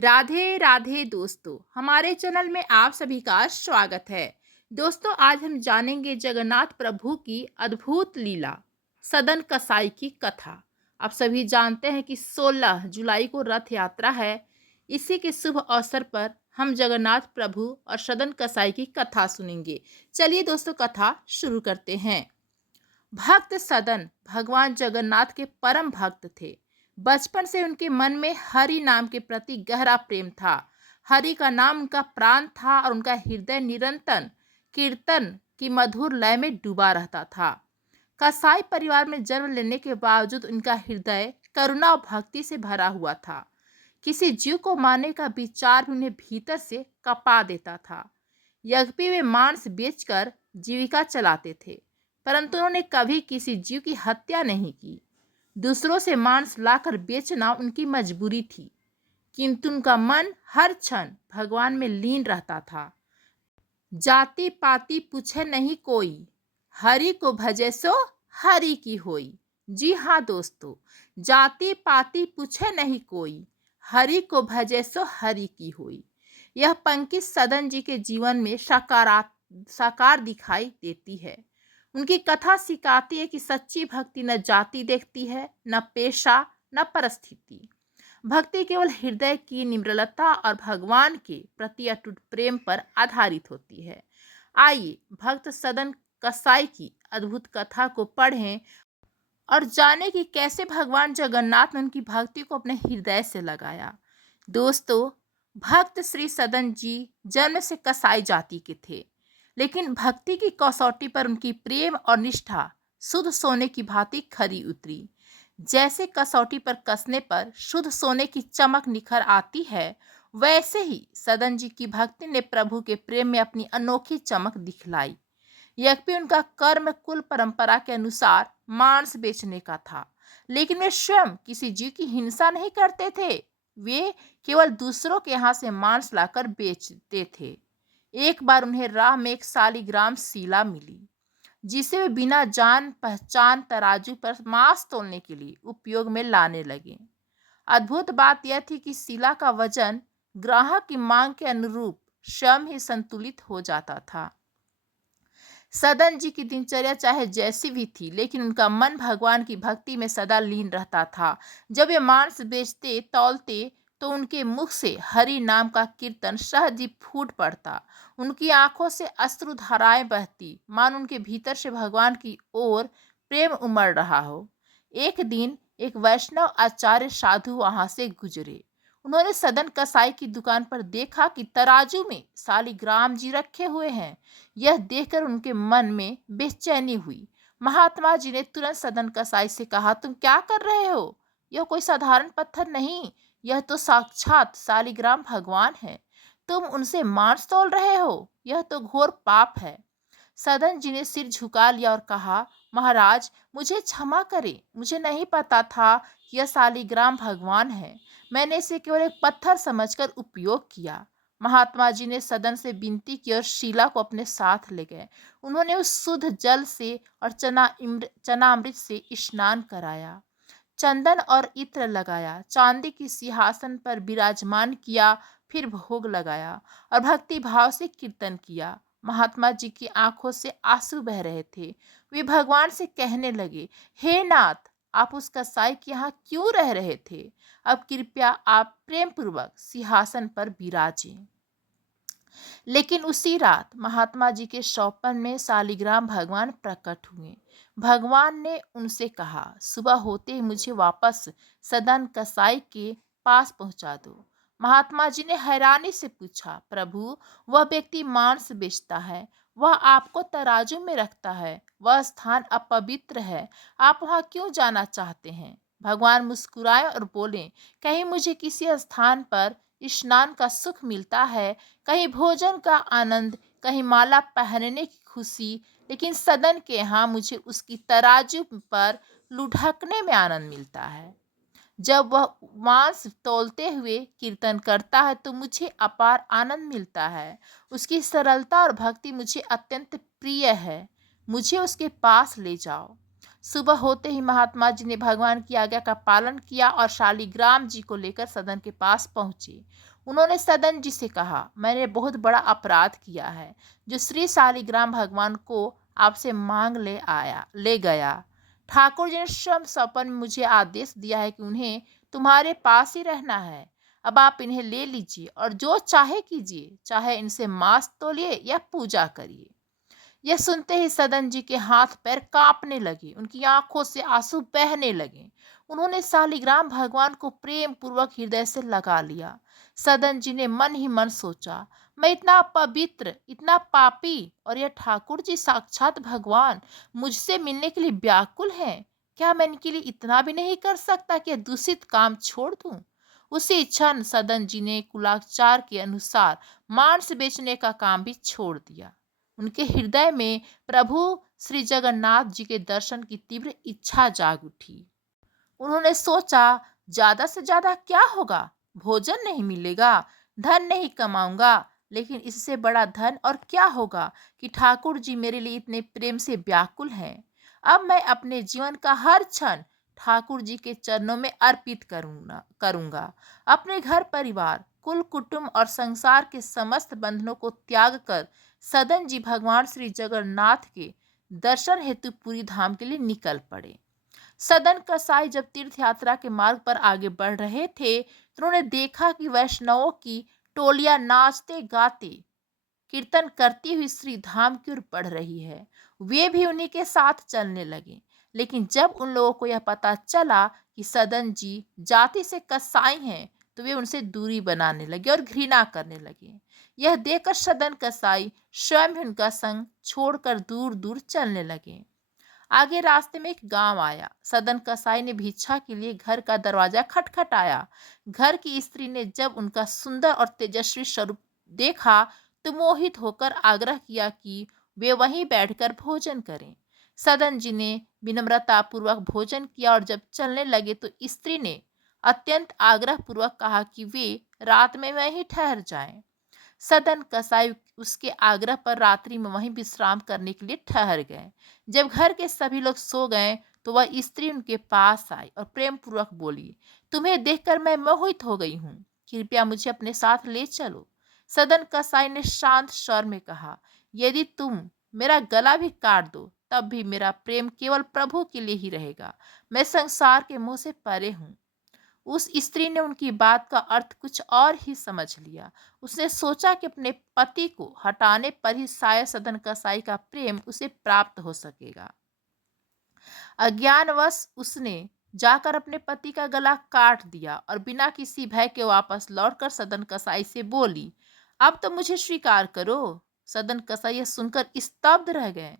राधे राधे दोस्तों, हमारे चैनल में आप सभी का स्वागत है। दोस्तों, आज हम जानेंगे जगन्नाथ प्रभु की अद्भुत लीला, सदन कसाई की कथा। आप सभी जानते हैं कि 16 जुलाई को रथ यात्रा है। इसी के शुभ अवसर पर हम जगन्नाथ प्रभु और सदन कसाई की कथा सुनेंगे। चलिए दोस्तों, कथा शुरू करते हैं। भक्त सदन भगवान जगन्नाथ के परम भक्त थे। बचपन से उनके मन में हरि नाम के प्रति गहरा प्रेम था। हरि का नाम उनका प्राण था और उनका हृदय निरंतर कीर्तन की मधुर लय में डूबा रहता था। कसाई परिवार में जन्म लेने के बावजूद उनका हृदय करुणा और भक्ति से भरा हुआ था। किसी जीव को मारने का विचार भी उन्हें भीतर से कपा देता था। यद्यपि वे मांस बेचकर जीविका चलाते थे, परंतु उन्होंने कभी किसी जीव की हत्या नहीं की। दूसरों से मांस लाकर बेचना उनकी मजबूरी थी, किंतु उनका मन हर क्षण भगवान में लीन रहता था। जाति पाति पूछे नहीं कोई, हरि को भजे सो हरि की होई। जी हाँ दोस्तों, जाति पाति पूछे नहीं कोई, हरि को भजे सो हरि की होई। यह पंक्ति सदन जी के जीवन में साकार दिखाई देती है। उनकी कथा सिखाती है कि सच्ची भक्ति न जाति देखती है, न पेशा, न परिस्थिति। भक्ति केवल हृदय की निर्मलता और भगवान के प्रति अटूट प्रेम पर आधारित होती है। आइए भक्त सदन कसाई की अद्भुत कथा को पढ़ें और जाने कि कैसे भगवान जगन्नाथ ने उनकी भक्ति को अपने हृदय से लगाया। दोस्तों, भक्त श्री सदन जी जन्म से कसाई जाति के थे, लेकिन भक्ति की कसौटी पर उनकी प्रेम और निष्ठा शुद्ध सोने की भांति खरी उतरी। जैसे कसौटी पर कसने पर शुद्ध सोने की चमक निखर आती है, वैसे ही सदन जी की भक्ति ने प्रभु के प्रेम में अपनी अनोखी चमक दिखलाई। यद्यपि उनका कर्म कुल परंपरा के अनुसार मांस बेचने का था, लेकिन वे स्वयं किसी जीव की हिंसा नहीं करते थे। वे केवल दूसरों के यहाँ से मांस लाकर बेचते थे। एक बार उन्हें राह में एक शालिग्राम शिला मिली, जिसे वे बिना जान पहचान तराजू पर मांस तोलने के लिए उपयोग में लाने लगे। अद्भुत बात यह थी कि शिला का वजन ग्राहक की मांग के अनुरूप स्वयं ही संतुलित हो जाता था। सदन जी की दिनचर्या चाहे जैसी भी थी, लेकिन उनका मन भगवान की भक्ति में सदा लीन रहता था। जब वे मांस बेचते तौलते तो उनके मुख से हरि नाम का कीर्तन सहज ही फूट पड़ता। उनकी आंखों से अश्रु धाराएं बहती, मानो उनके भीतर से भगवान की ओर प्रेम उमड़ रहा हो। एक दिन एक वैष्णव आचार्य साधु वहां से गुजरे। उन्होंने सदन कसाई की दुकान पर देखा कि तराजू में शालिग्राम जी रखे हुए हैं। यह देखकर उनके मन में बेचैनी हुई। महात्मा जी ने तुरंत सदन कसाई से कहा, तुम क्या कर रहे हो? यह कोई साधारण पत्थर नहीं, यह तो साक्षात शालिग्राम भगवान है। तुम उनसे मांस तौल रहे हो, यह तो घोर पाप है। सदन जी ने सिर झुका लिया और कहा, महाराज मुझे क्षमा करें, मुझे नहीं पता था कि यह शालिग्राम भगवान है। मैंने इसे केवल एक पत्थर समझकर उपयोग किया। महात्मा जी ने सदन से विनती की और शीला को अपने साथ ले गए। उन्होंने उस शुद्ध जल से और चनामृत से स्नान कराया, चंदन और इत्र लगाया, चांदी की सिंहासन पर विराजमान किया, फिर भोग लगाया और भक्ति भाव से कीर्तन किया। महात्मा जी की आंखों से आंसू बह रहे थे। वे भगवान से कहने लगे, हे नाथ, आप उस कसाई के यहाँ क्यों रह रहे थे? अब कृपया आप प्रेम पूर्वक सिंहासन पर विराजें। लेकिन उसी रात महात्मा जी के स्वप्न में शालिग्राम भगवान प्रकट हुए। भगवान ने उनसे कहा, सुबह होते ही मुझे वापस सदन कसाई के पास पहुंचा दो। महात्मा जी ने हैरानी से पूछा, प्रभु, वह व्यक्ति मांस बेचता है, वह आपको तराजू में रखता है, वह स्थान अपवित्र है, आप वहां क्यों जाना चाहते हैं? भगवान मुस्कुराए और बोले, कहीं मुझे किसी स्थान पर स्नान का सुख मिलता है, कहीं भोजन का आनंद, कहीं माला पहनने की खुशी, लेकिन सदन के यहाँ मुझे उसकी तराजू पर लुढ़कने में आनंद मिलता है। जब वह मांस तौलते हुए कीर्तन करता है तो मुझे अपार आनंद मिलता है। उसकी सरलता और भक्ति मुझे अत्यंत प्रिय है। मुझे उसके पास ले जाओ। सुबह होते ही महात्मा जी ने भगवान की आज्ञा का पालन किया और शालिग्राम जी को लेकर सदन के पास पहुंचे। उन्होंने सदन जी से कहा, मैंने बहुत बड़ा अपराध किया है, जो श्री शालिग्राम भगवान को आपसे मांग ले गया। ठाकुर जी ने स्वयं सपन में मुझे आदेश दिया है कि उन्हें तुम्हारे पास ही रहना है। अब आप इन्हें ले लीजिए और जो चाहे कीजिए, चाहे इनसे मांस तोलिए या पूजा करिए। यह सुनते ही सदन जी के हाथ पैर कांपने लगे, उनकी आंखों से आंसू बहने लगे। उन्होंने शालिग्राम भगवान को प्रेम पूर्वक हृदय से लगा लिया। सदन जी ने मन ही मन सोचा, मैं इतना पवित्र, इतना पापी, और यह ठाकुर जी साक्षात भगवान मुझसे मिलने के लिए व्याकुल हैं। क्या मैं इनके लिए इतना भी नहीं कर सकता कि यह दूषित काम छोड़ दूं? उसी क्षण सदन जी ने कुलाचार के अनुसार मांस बेचने का काम भी छोड़ दिया। उनके हृदय में प्रभु श्री जगन्नाथ जी के दर्शन की तीव्र इच्छा जाग उठी। उन्होंने सोचा, ज्यादा से ज्यादा क्या होगा, भोजन नहीं मिलेगा, धन नहीं कमाऊंगा, लेकिन इससे बड़ा धन और क्या होगा कि ठाकुर जी मेरे लिए इतने प्रेम से व्याकुल हैं। अब मैं अपने जीवन का हर क्षण ठाकुर जी के चरणों में अर्पित करूंगा। अपने घर परिवार, कुल कुटुंब और संसार के समस्त बंधनों को त्याग कर सदन जी भगवान श्री जगन्नाथ के दर्शन हेतु पूरी धाम के लिए निकल पड़े। सदन कसाई जब तीर्थ यात्रा के मार्ग पर आगे बढ़ रहे थे, तो उन्होंने देखा कि वैष्णवों की टोलियां नाचते गाते कीर्तन करती हुई श्री धाम की ओर बढ़ रही है। वे भी उन्हीं के साथ चलने लगे। लेकिन जब उन लोगों को यह पता चला कि सदन जी जाति से कसाई हैं, तो वे उनसे दूरी बनाने लगे और घृणा करने लगे। यह देखकर सदन कसाई स्वयं ही उनका संग छोड़कर दूर दूर चलने लगे। आगे रास्ते में एक गांव आया। सदन कसाई ने भिक्षा के लिए घर का दरवाजा खटखटाया। घर की स्त्री ने जब उनका सुंदर और तेजस्वी स्वरूप देखा, तो मोहित होकर आग्रह किया कि वे वहीं बैठकर भोजन करें। सदन जी ने विनम्रता पूर्वक भोजन किया और जब चलने लगे तो स्त्री ने अत्यंत आग्रह पूर्वक कहा कि वे रात में वहीं ठहर जाएं। सदन कसाई उसके आग्रह पर रात्रि में वहीं विश्राम करने के लिए ठहर गए। जब घर के सभी लोग सो गए, तो वह स्त्री उनके पास आई और प्रेम पूर्वक बोली, तुम्हें देखकर मैं मोहित हो गई हूँ, कृपया मुझे अपने साथ ले चलो। सदन कसाई ने शांत स्वर में कहा, यदि तुम मेरा गला भी काट दो, तब भी मेरा प्रेम केवल प्रभु के लिए ही रहेगा। मैं संसार के मोह से परे हूँ। उस स्त्री ने उनकी बात का अर्थ कुछ और ही समझ लिया। उसने सोचा कि अपने पति को हटाने पर ही शायद सदन कसाई का प्रेम उसे प्राप्त हो सकेगा। अज्ञानवश उसने जाकर अपने पति का गला काट दिया और बिना किसी भय के वापस लौटकर सदन कसाई से बोली, अब तो मुझे स्वीकार करो। सदन कसाई यह सुनकर स्तब्ध रह गए।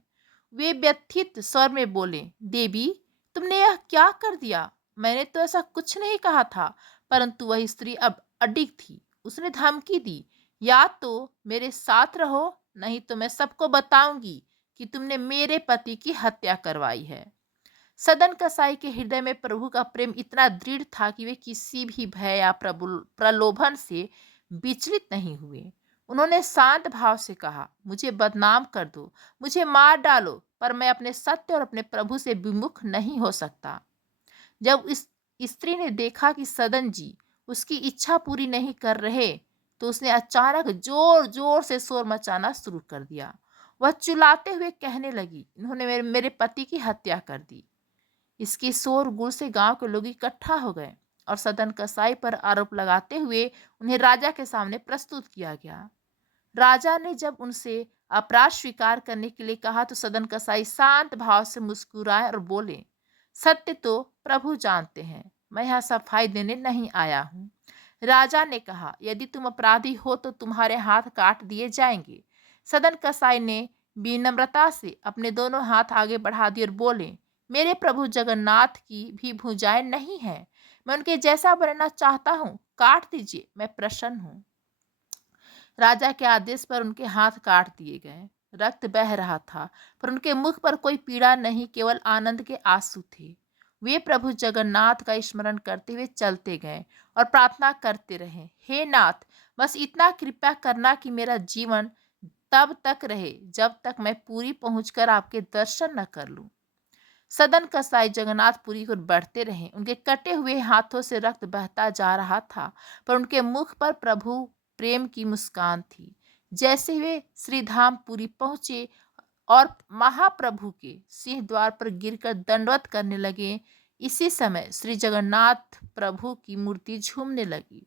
वे व्यथित स्वर में बोले, देवी, तुमने यह क्या कर दिया? मैंने तो ऐसा कुछ नहीं कहा था। परंतु वह स्त्री अब अडिग थी। उसने धमकी दी, या तो मेरे साथ रहो, नहीं तो मैं सबको बताऊंगी कि तुमने मेरे पति की हत्या करवाई है। सदन कसाई के हृदय में प्रभु का प्रेम इतना दृढ़ था कि वे किसी भी भय या प्रलोभन से विचलित नहीं हुए। उन्होंने शांत भाव से कहा, मुझे बदनाम कर दो, मुझे मार डालो, पर मैं अपने सत्य और अपने प्रभु से विमुख नहीं हो सकता। जब इस स्त्री ने देखा कि सदन जी उसकी इच्छा पूरी नहीं कर रहे, तो उसने अचानक जोर जोर से शोर मचाना शुरू कर दिया। वह चिल्लाते हुए कहने लगी, इन्होंने मेरे पति की हत्या कर दी। इसके शोरगुल से गांव के लोग इकट्ठा हो गए और सदन कसाई पर आरोप लगाते हुए उन्हें राजा के सामने प्रस्तुत किया गया। राजा ने जब उनसे अपराध स्वीकार करने के लिए कहा, तो सदन कसाई शांत भाव से मुस्कुराए और बोले, सत्य तो प्रभु जानते हैं, मैं यहाँ सफाई देने नहीं आया हूँ। राजा ने कहा, यदि तुम अपराधी हो तो तुम्हारे हाथ काट दिए जाएंगे। सदन कसाई ने विनम्रता से अपने दोनों हाथ आगे बढ़ा दिए और बोले, मेरे प्रभु जगन्नाथ की भी भुजाएं नहीं है, मैं उनके जैसा बनना चाहता हूँ, काट दीजिए, मैं प्रसन्न हूँ। राजा के आदेश पर उनके हाथ काट दिए गए। रक्त बह रहा था, पर उनके मुख पर कोई पीड़ा नहीं, केवल आनंद के आंसू थे। वे प्रभु जगन्नाथ का स्मरण करते हुए चलते गए और प्रार्थना करते रहे, हे नाथ, बस इतना कृपा करना कि मेरा जीवन तब तक रहे जब तक मैं पूरी पहुंचकर आपके दर्शन न कर लूं। सदन कसाई जगन्नाथपुरी को बढ़ते रहे। उनके कटे हुए हाथों से रक्त बहता जा रहा था, पर उनके मुख पर प्रभु प्रेम की मुस्कान थी। जैसे वे श्रीधामपुरी पहुंचे और महाप्रभु के सिंह द्वार पर गिरकर दंडवत करने लगे, इसी समय श्री जगन्नाथ प्रभु की मूर्ति झूमने लगी।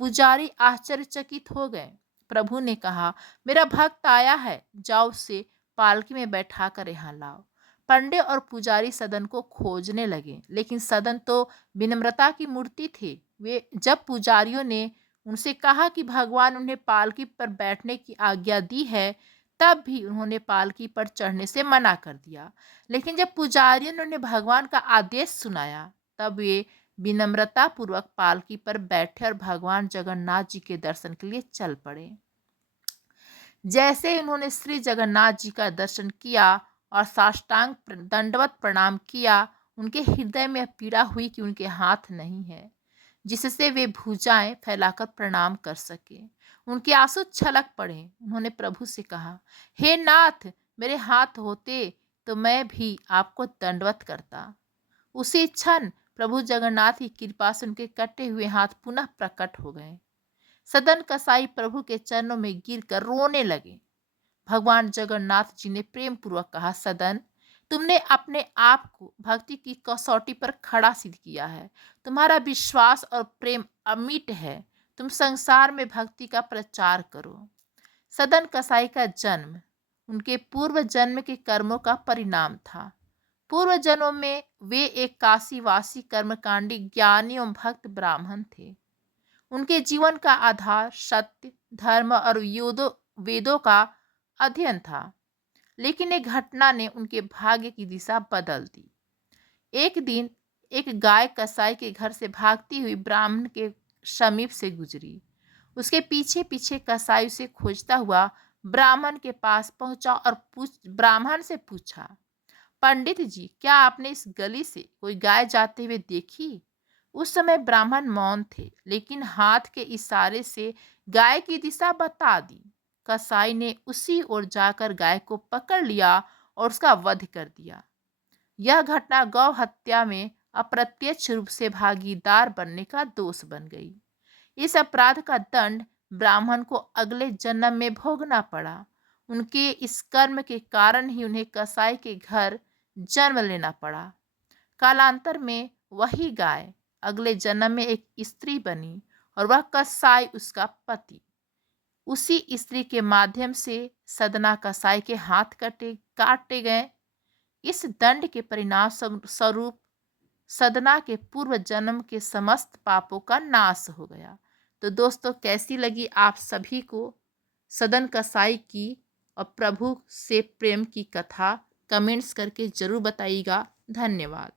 पुजारी आश्चर्यचकित हो गए। प्रभु ने कहा, मेरा भक्त आया है, जाओ उसे पालकी में बैठा कर यहाँ लाओ। पंडे और पुजारी सदन को खोजने लगे, लेकिन सदन तो विनम्रता की मूर्ति थे। वे जब पुजारियों ने उनसे कहा कि भगवान उन्हें पालकी पर बैठने की आज्ञा दी है, तब भी उन्होंने पालकी पर चढ़ने से मना कर दिया। लेकिन जब पुजारियों ने उन्हें भगवान का आदेश सुनाया, तब वे विनम्रता पूर्वक पालकी पर बैठे और भगवान जगन्नाथ जी के दर्शन के लिए चल पड़े। जैसे ही उन्होंने श्री जगन्नाथ जी का दर्शन किया और साष्टांग दंडवत प्रणाम किया, उनके हृदय में पीड़ा हुई कि उनके हाथ नहीं है जिससे वे भुजाएं फैलाकर प्रणाम कर सके। उनके आंसू छलक पड़े। उन्होंने प्रभु से कहा, हे नाथ, मेरे हाथ होते तो मैं भी आपको दंडवत करता। उसी क्षण प्रभु जगन्नाथ की कृपा से उनके कटे हुए हाथ पुनः प्रकट हो गए। सदन कसाई प्रभु के चरणों में गिरकर रोने लगे। भगवान जगन्नाथ जी ने प्रेम पूर्वक कहा, सदन, तुमने अपने आप को भक्ति की कसौटी पर खड़ा सिद्ध किया है। तुम्हारा विश्वास और प्रेम अमिट है। तुम संसार में भक्ति का प्रचार करो। सदन कसाई का जन्म उनके पूर्व जन्म के कर्मों का परिणाम था। पूर्व जन्मों में वे एक काशीवासी कर्मकांडी ज्ञानी एवं भक्त ब्राह्मण थे। उनके जीवन का आधार सत्य, धर्म और वेदों का अध्ययन था। लेकिन एक घटना ने उनके भाग्य की दिशा बदल दी। एक दिन एक गाय कसाई के घर से भागती हुई ब्राह्मण के समीप से गुजरी। उसके पीछे पीछे कसाई उसे खोजता हुआ ब्राह्मण के पास पहुंचा और ब्राह्मण से पूछा, पंडित जी, क्या आपने इस गली से कोई गाय जाते हुए देखी? उस समय ब्राह्मण मौन थे, लेकिन हाथ के इशारे से गाय की दिशा बता दी। कसाई ने उसी ओर जाकर गाय को पकड़ लिया और उसका वध कर दिया। यह घटना गौ हत्या में अप्रत्यक्ष रूप से भागीदार बनने का दोष बन गई। इस अपराध का दंड ब्राह्मण को अगले जन्म में भोगना पड़ा। उनके इस कर्म के कारण ही उन्हें कसाई के घर जन्म लेना पड़ा। कालांतर में वही गाय अगले जन्म में एक स्त्री बनी और वह कसाई उसका पति। उसी स्त्री के माध्यम से सदना कसाई के हाथ काटे गए। इस दंड के परिणाम स्वरूप सदना के पूर्व जन्म के समस्त पापों का नाश हो गया। तो दोस्तों, कैसी लगी आप सभी को सदन कसाई की और प्रभु से प्रेम की कथा? कमेंट्स करके जरूर बताइएगा। धन्यवाद।